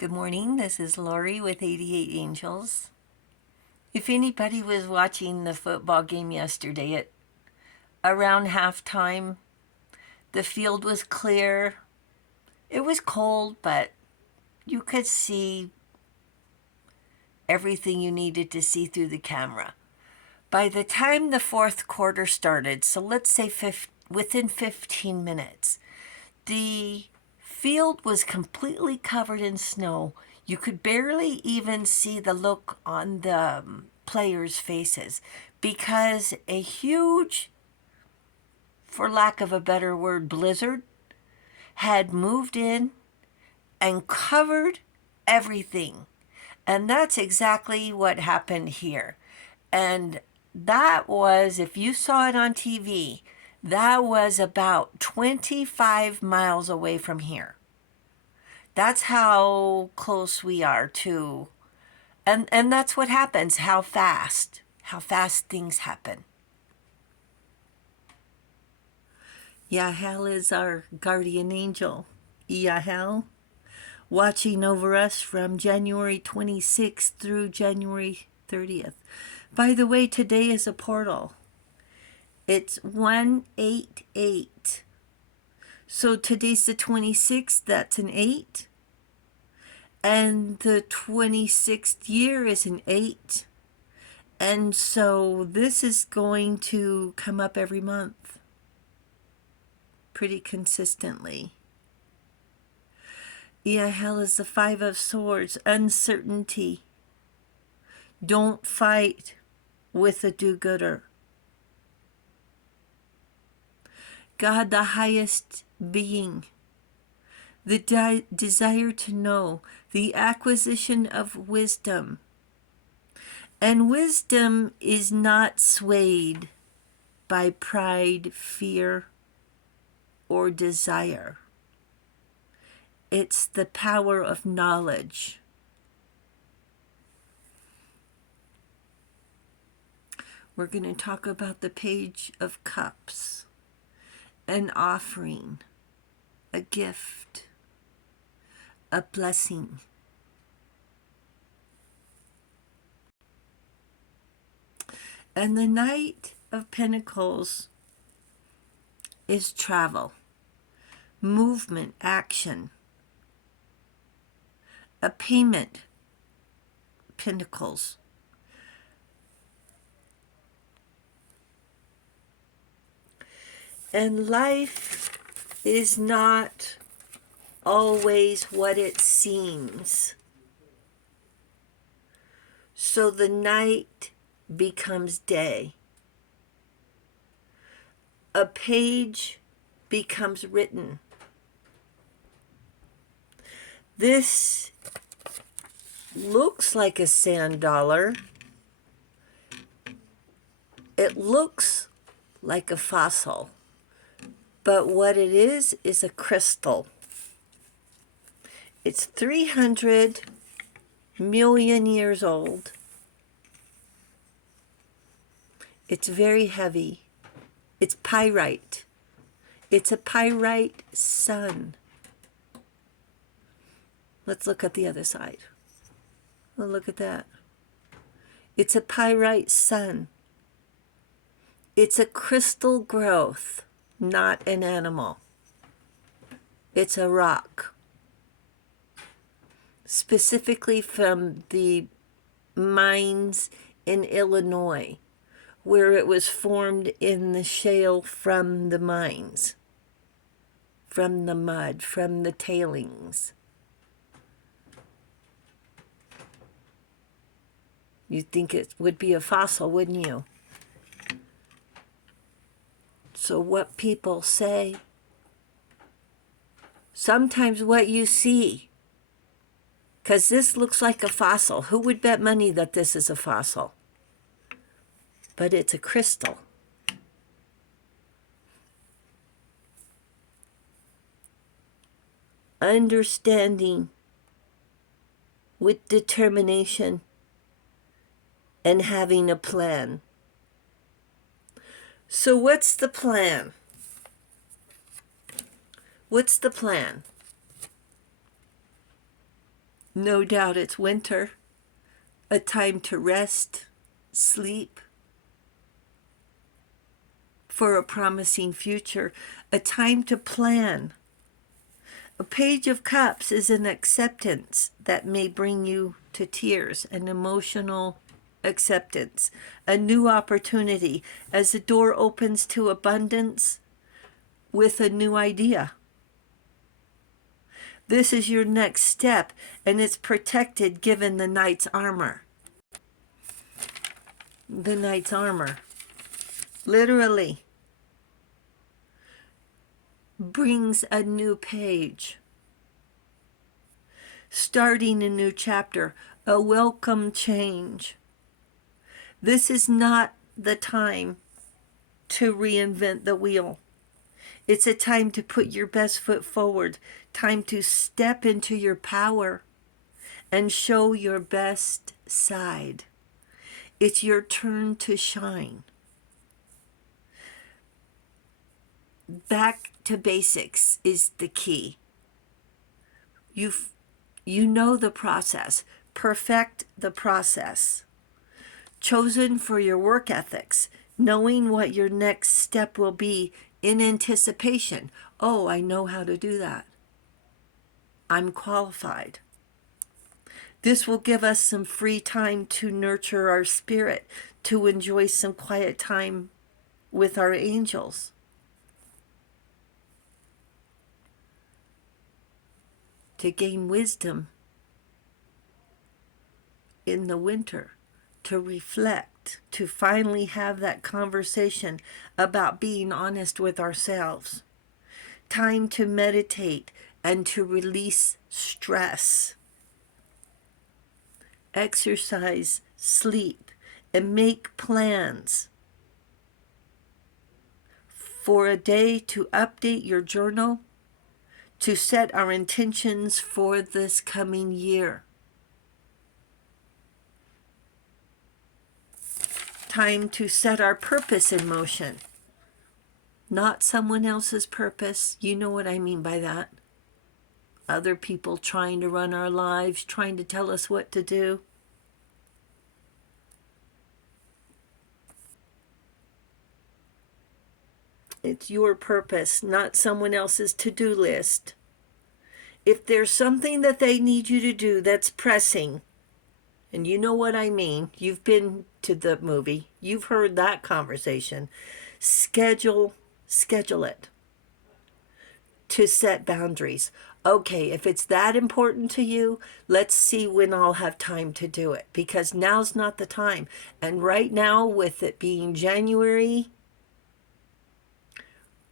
Good morning, this is Lori with 88 Angels. If anybody was watching the football game yesterday at around halftime, the field was clear. It was cold, but you could see everything you needed to see through the camera. By the time the fourth quarter started, so let's say within 15 minutes, the field was completely covered in snow. You could barely even see the look on the players' faces because a huge, for lack of a better word, blizzard had moved in and covered everything. And that's exactly what happened here. And that was, if you saw it on TV, that was about 25 miles away from here. That's how close we are to, and that's what happens, how fast things happen. Yahel is our guardian angel. Yahel, watching over us from January 26th through January 30th. By the way, today is a portal. It's 188. So today's the 26th, that's an 8. And the 26th year is an 8. And so this is going to come up every month pretty consistently. Yahel is the 5 of Swords, uncertainty. Don't fight with a do-gooder. God, the highest being, the desire to know, the acquisition of wisdom. And wisdom is not swayed by pride, fear, or desire. It's the power of knowledge. We're going to talk about the Page of Cups, an offering, a gift, a blessing. And the Knight of Pentacles is travel, movement, action, a payment, Pentacles. And life is not always what it seems. So the night becomes day. A page becomes written. This looks like a sand dollar. It looks like a fossil. But what it is a crystal. It's 300 million years old. It's very heavy. It's pyrite. It's a pyrite sun. Let's look at the other side. Well, look at that. It's a pyrite sun. It's a crystal growth, not an animal. It's a rock. Specifically from the mines in Illinois, where it was formed in the shale from the mines, from the mud, from the tailings. You'd think it would be a fossil, wouldn't you? So what people say, sometimes what you see, because this looks like a fossil. Who would bet money that this is a fossil? But it's a crystal. Understanding with determination and having a plan. So what's the plan? What's the plan? No doubt it's winter, a time to rest, sleep, for a promising future, a time to plan. A Page of Cups is an acceptance that may bring you to tears, an emotional acceptance, a new opportunity as the door opens to abundance with a new idea. This is your next step, and it's protected given the knight's armor. The knight's armor literally brings a new page, starting a new chapter, a welcome change. This is not the time to reinvent the wheel. It's a time to put your best foot forward, time to step into your power and show your best side. It's your turn to shine. Back to basics is the key. You know the process. Perfect the process. Chosen for your work ethics, knowing what your next step will be in anticipation. Oh, I know how to do that. I'm qualified. This will give us some free time to nurture our spirit, to enjoy some quiet time with our angels. To gain wisdom in the winter, to reflect, to finally have that conversation about being honest with ourselves. Time to meditate and to release stress. Exercise, sleep, and make plans for a day to update your journal, to set our intentions for this coming year. Time to set our purpose in motion. Not someone else's purpose. You know what I mean by that. Other people trying to run our lives, trying to tell us what to do. It's your purpose, not someone else's to-do list. If there's something that they need you to do that's pressing, and you know what I mean, you've been to the movie, you've heard that conversation, schedule it. To set boundaries. Okay, if it's that important to you, let's see when I'll have time to do it, because now's not the time. And right now, with it being January,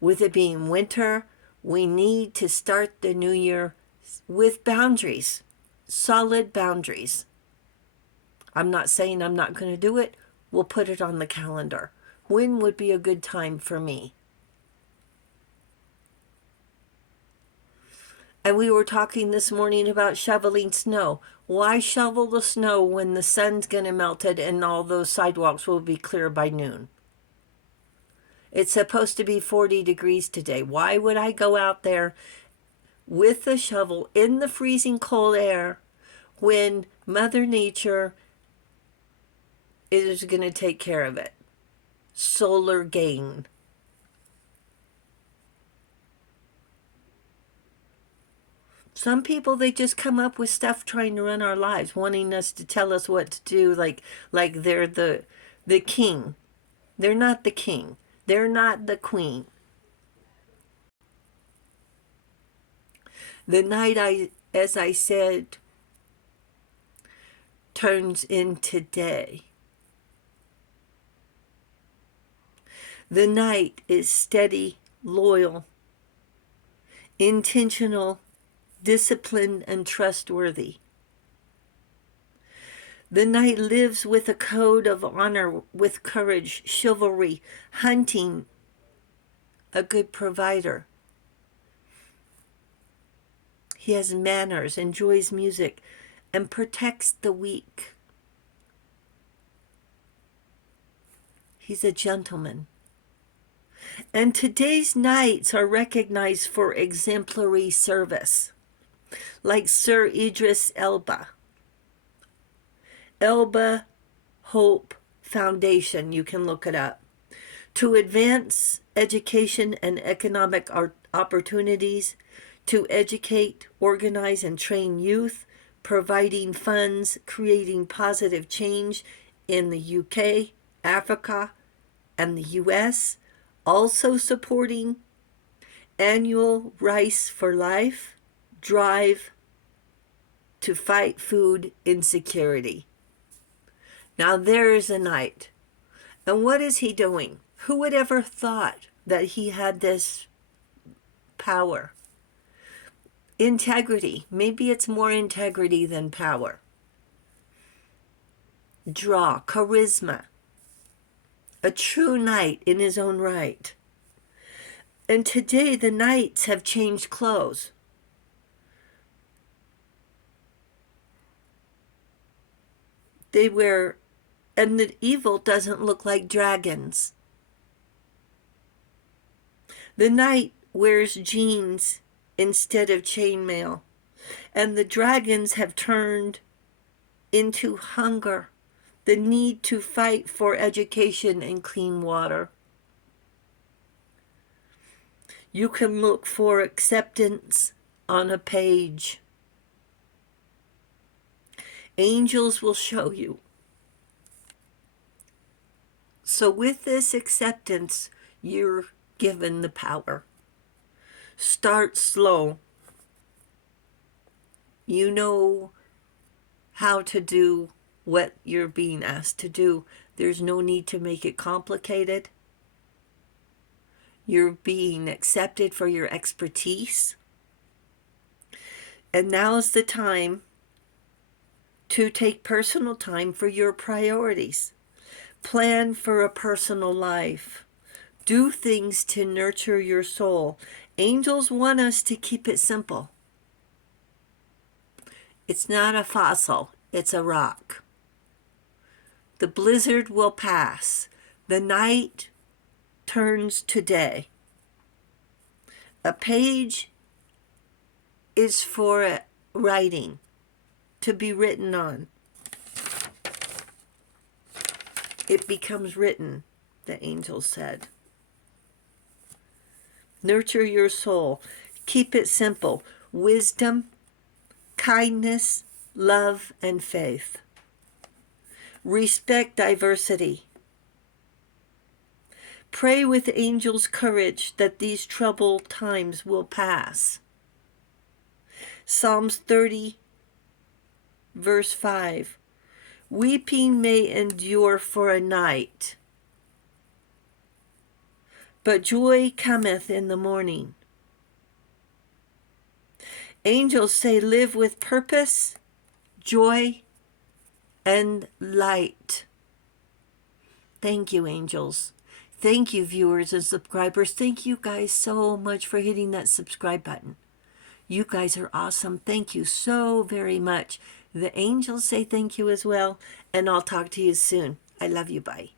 with it being winter, we need to start the new year with boundaries, solid boundaries. I'm not saying I'm not going to do it. We'll put it on the calendar. When would be a good time for me? And we were talking this morning about shoveling snow. Why shovel the snow when the sun's going to melt it and all those sidewalks will be clear by noon? It's supposed to be 40 degrees today. Why would I go out there with the shovel in the freezing cold air when Mother Nature is going to take care of it? Solar gain. Some people, they just come up with stuff trying to run our lives, wanting us to tell us what to do, like they're the king. They're not the king. They're not the queen. The night, as I said, turns into day. The night is steady, loyal, intentional, disciplined, and trustworthy. The knight lives with a code of honor, with courage, chivalry, hunting, a good provider. He has manners, enjoys music, and protects the weak. He's a gentleman. And today's knights are recognized for exemplary service. like Sir Idris Elba. Elba Hope Foundation, you can look it up. To advance education and economic opportunities, to educate, organize, and train youth, providing funds, creating positive change in the UK, Africa, and the US, also supporting annual Rice for Life drive to fight food insecurity. Now there's a knight. And what is he doing? Who would ever thought that he had this power? Integrity. Maybe it's more integrity than power. Draw. Charisma. A true knight in his own right. And today the knights have changed clothes. They wear, and the evil doesn't look like dragons. The knight wears jeans instead of chainmail, and the dragons have turned into hunger, the need to fight for education and clean water. You can look for acceptance on a page. Angels will show you. So with this acceptance, you're given the power. Start slow. You know how to do what you're being asked to do. There's no need to make it complicated. You're being accepted for your expertise. And now's the time to take personal time for your priorities. Plan for a personal life. Do things to nurture your soul. Angels want us to keep it simple. It's not a fossil, it's a rock. The blizzard will pass. The night turns to day. A page is for writing, to be written on. It becomes written, the angel said. Nurture your soul. Keep it simple. Wisdom, kindness, love, and faith. Respect diversity. Pray with angels' courage that these troubled times will pass. Psalms 30, verse 5. Weeping may endure for a night, but joy cometh in the morning. Angels say live with purpose, joy, and light. Thank you, angels. Thank you, viewers and subscribers. Thank you guys so much for hitting that subscribe button. You guys are awesome. Thank you so very much. The angels say thank you as well, and I'll talk to you soon. I love you. Bye.